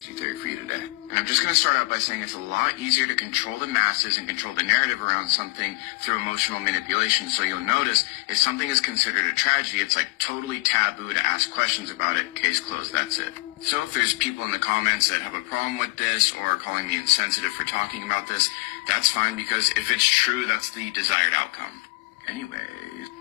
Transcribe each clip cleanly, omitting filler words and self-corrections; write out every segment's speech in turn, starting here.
theory for you today. And I'm just going to start out by saying it's a lot easier to control the masses and control the narrative around something through emotional manipulation. So you'll notice if something is considered a tragedy, it's like totally taboo to ask questions about it. Case closed, that's it. So if there's people in the comments that have a problem with this or calling me insensitive for talking about this, that's fine, because if it's true, that's the desired outcome. Anyway,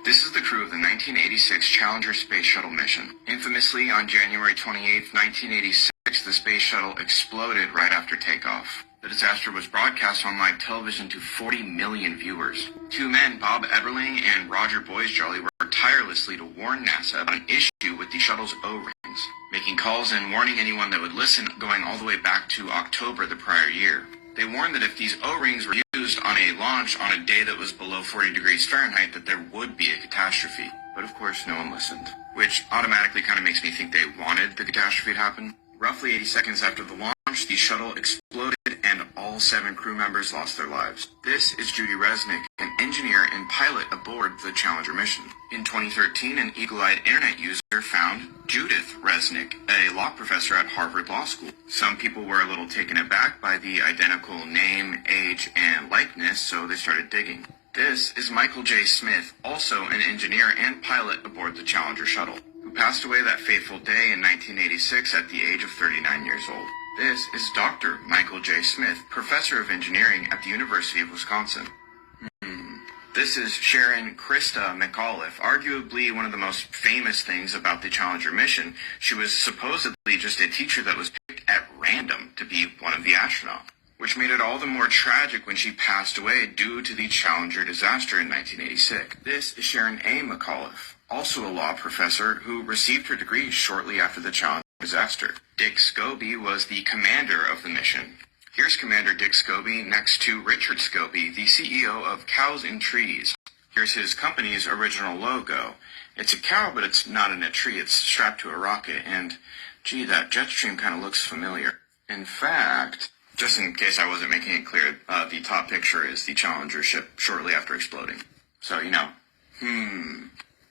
this is the crew of the 1986 Challenger Space Shuttle mission. Infamously, on January 28, 1986, the space shuttle exploded right after takeoff. The disaster was broadcast on live television to 40 million viewers. Two men, Bob Eberling and Roger Boisjoli, worked tirelessly to warn NASA about an issue with the shuttle's O-rings, making calls and warning anyone that would listen going all the way back to October the prior year. They warned that if these O-rings were used on a launch on a day that was below 40 degrees Fahrenheit, that there would be a catastrophe. But of course, no one listened, which automatically kind of makes me think they wanted the catastrophe to happen. Roughly 80 seconds after the launch, the shuttle exploded and all 7 crew members lost their lives. This is Judy Resnik, an engineer and pilot aboard the Challenger mission. In 2013, an eagle-eyed internet user found Judith Resnik, a law professor at Harvard Law School. Some people were a little taken aback by the identical name, age, and likeness, so they started digging. This is Michael J. Smith, also an engineer and pilot aboard the Challenger shuttle, who passed away that fateful day in 1986 at the age of 39 years old. This is Dr. Michael J. Smith, professor of engineering at the University of Wisconsin. This is Sharon Krista McAuliffe, arguably one of the most famous things about the Challenger mission. She was supposedly just a teacher that was picked at random to be one of the astronauts, which made it all the more tragic when she passed away due to the Challenger disaster in 1986. This is Sharon A. McAuliffe, also a law professor who received her degree shortly after the Challenger disaster. Dick Scobie was the commander of the mission. Here's Commander Dick Scobie next to Richard Scobie, the CEO of Cows and Trees. Here's his company's original logo. It's a cow, but it's not in a tree. It's strapped to a rocket, and gee, that jet stream kind of looks familiar. In fact, just in case I wasn't making it clear, the top picture is the Challenger ship shortly after exploding. So,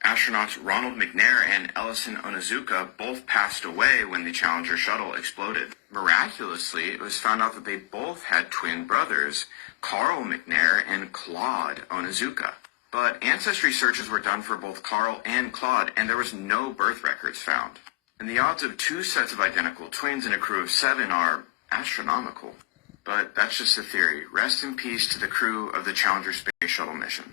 Astronauts Ronald McNair and Ellison Onizuka both passed away when the Challenger shuttle exploded. Miraculously, it was found out that they both had twin brothers, Carl McNair and Claude Onizuka. But ancestry searches were done for both Carl and Claude, and there was no birth records found. And the odds of 2 sets of identical twins in a crew of 7 are astronomical. But that's just a theory. Rest in peace to the crew of the Challenger Space Shuttle mission.